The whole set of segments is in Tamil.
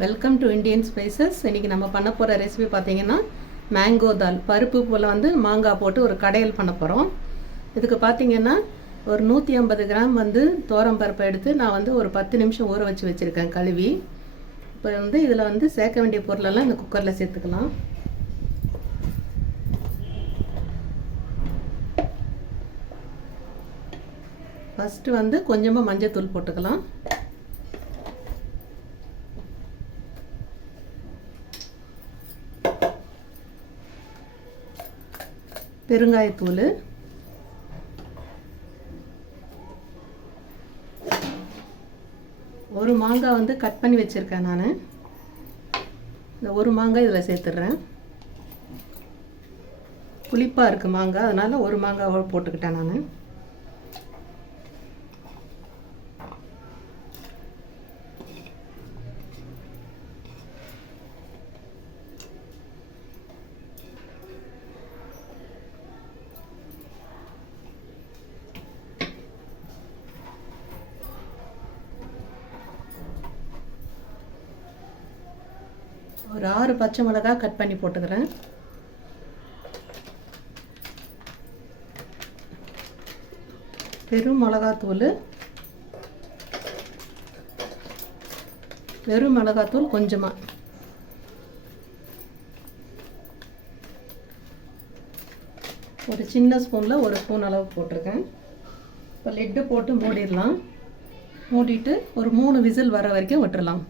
வெல்கம் டு இண்டியன் ஸ்பைசஸ் இன்றைக்கி நம்ம பண்ண போகிற ரெசிபி பார்த்தீங்கன்னா மேங்கோ தால் பருப்பு போல் வந்து மாங்காய் போட்டு ஒரு கடையல் பண்ண போகிறோம் இதுக்கு பார்த்தீங்கன்னா ஒரு நூற்றி ஐம்பது கிராம் வந்து தோரம் பருப்பை எடுத்து நான் வந்து ஒரு பத்து நிமிஷம் ஊற வச்சு வச்சுருக்கேன் கழுவி. இப்போ வந்து இதில் வந்து சேர்க்க வேண்டிய பொருளெல்லாம் இந்த குக்கரில் சேர்த்துக்கலாம். ஃபஸ்ட்டு வந்து கொஞ்சமாக மஞ்சள் போட்டுக்கலாம். பெருங்காயத்தூள். ஒரு மாங்காய் வந்து கட் பண்ணி வச்சுருக்கேன் நான். இந்த ஒரு மாங்காய் இதில் சேர்த்துட்றேன் புளிப்பாக இருக்குது மாங்காய் அதனால் ஒரு மாங்காய் போட்டுக்கிட்டேன் நான். ஒரு ஆறு பச்சை மிளகா கட் பண்ணி போட்டுக்கிறேன். பெரும் மிளகாத்தூள். வெறும் மிளகாத்தூள் கொஞ்சமாக ஒரு சின்ன ஸ்பூனில் ஒரு ஸ்பூன் அளவு போட்டிருக்கேன். இப்போ லெட்டு போட்டு மூடிடலாம். மூடிட்டு ஒரு மூணு விசில் வர வரைக்கும் விட்டுடலாம்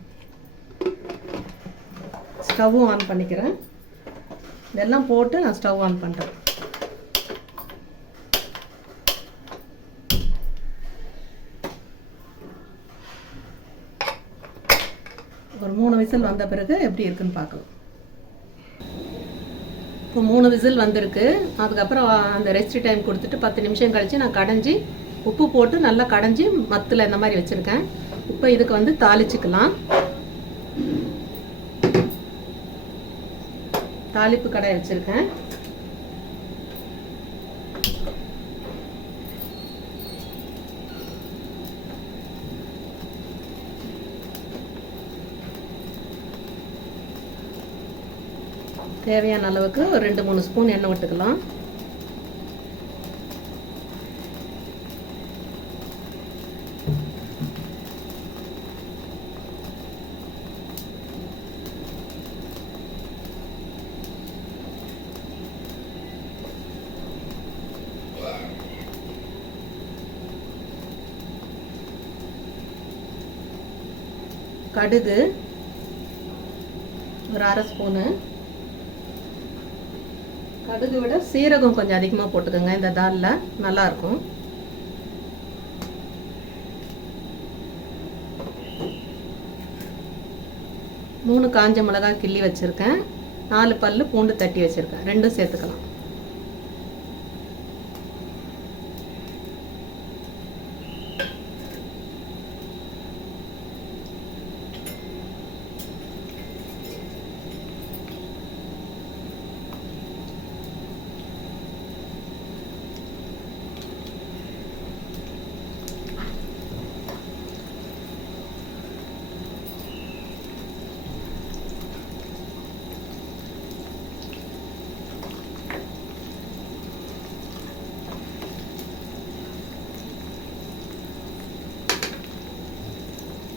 ஸ்டவ்வும் ஆன் பண்ணிக்கிறேன். இதெல்லாம் போட்டு நான் ஸ்டவ் ஆன் பண்ணுறேன் ஒரு மூணு விசில் வந்த பிறகு எப்படி இருக்குன்னு பார்க்கலாம். இப்போ மூணு விசில் வந்திருக்கு. அதுக்கப்புறம் அந்த ரெஸ்ட் டைம் கொடுத்துட்டு பத்து நிமிஷம் கழித்து நான் கடைஞ்சி உப்பு போட்டு நல்லா கடைஞ்சி மத்தில் இந்த மாதிரி வச்சுருக்கேன். இப்போ இதுக்கு வந்து தாளிச்சுக்கலாம். தாளிப்பு கடை வச்சுருக்கேன். தேவையான அளவுக்கு ஒரு ரெண்டு மூணு ஸ்பூன் எண்ணெய் விட்டுக்கலாம். கடுகு. ஒரு அரை ஸ்பூனு. கடுகு விட சீரகம் கொஞ்சம் அதிகமாக போட்டுக்கோங்க. இந்த தாலில் நல்லாயிருக்கும் மூணு காஞ்ச மிளகாய் கிள்ளி வச்சுருக்கேன். நாலு பல் பூண்டு தட்டி வச்சுருக்கேன். ரெண்டும் சேர்த்துக்கலாம்.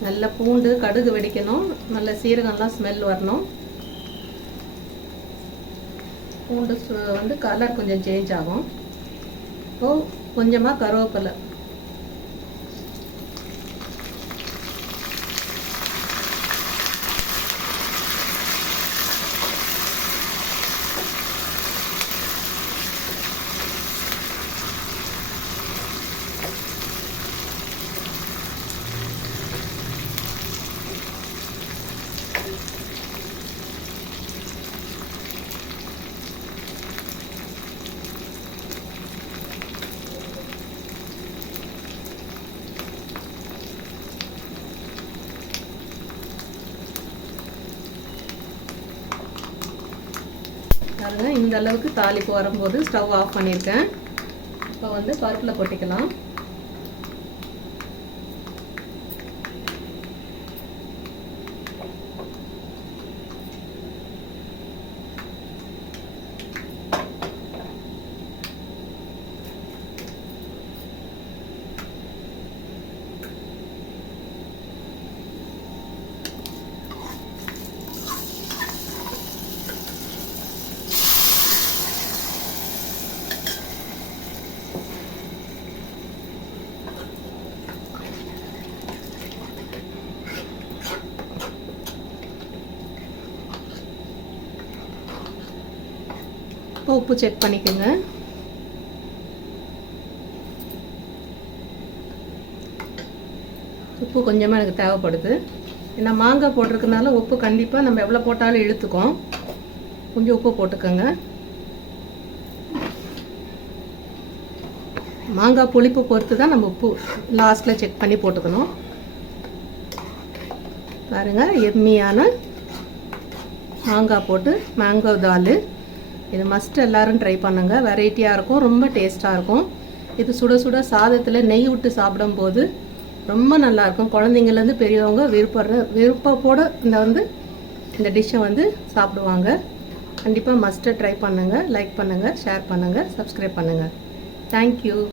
நல்ல பூண்டு கடுகு வெடிக்கணும். நல்ல சீரகம்லாம் ஸ்மெல் வரணும். பூண்டு வந்து கலர் கொஞ்சம் சேஞ்ச் ஆகும். இப்போது கொஞ்சமாக கருவேப்பிலை. பாருங்கள் இந்த அளவுக்கு தாளிப்பு வரும்போது ஸ்டவ் ஆஃப் பண்ணியிருக்கேன். இப்போ வந்து பருப்பில் கொட்டிக்கலாம். உப்பு செக் பண்ணிக்கோங்க. உப்பு கொஞ்சமாக எனக்கு தேவைப்படுது. ஏன்னா மாங்காய் போட்டிருக்கனால உப்பு கண்டிப்பாக நம்ம எவ்வளோ போட்டாலும் இழுத்துக்கும். கொஞ்சம் உப்பு போட்டுக்கோங்க. மாங்காய் புளிப்பு பொறுத்து தான் நம்ம உப்பு லாஸ்ட்டில் செக் பண்ணி போட்டுக்கணும். பாருங்கள் எம்மியான மாங்காய் போட்டு மேங்கோ தால் இது மஸ்ட் எல்லாரும் ட்ரை பண்ணுங்க. வெரைட்டியாக இருக்கும் ரொம்ப டேஸ்ட்டாக இருக்கும். இது சுட சுட சாதத்தில் நெய் விட்டு சாப்பிடும்போது ரொம்ப நல்லாயிருக்கும் குழந்தைங்கள்லேருந்து பெரியவங்க விருப்பற விருப்பப்போட இந்த வந்து இந்த டிஷ்ஷை வந்து சாப்பிடுவாங்க. கண்டிப்பாக மஸ்ட்டை ட்ரை பண்ணுங்கள் லைக் பண்ணுங்கள் ஷேர் பண்ணுங்கள் சப்ஸ்கிரைப் பண்ணுங்கள் தேங்க்யூ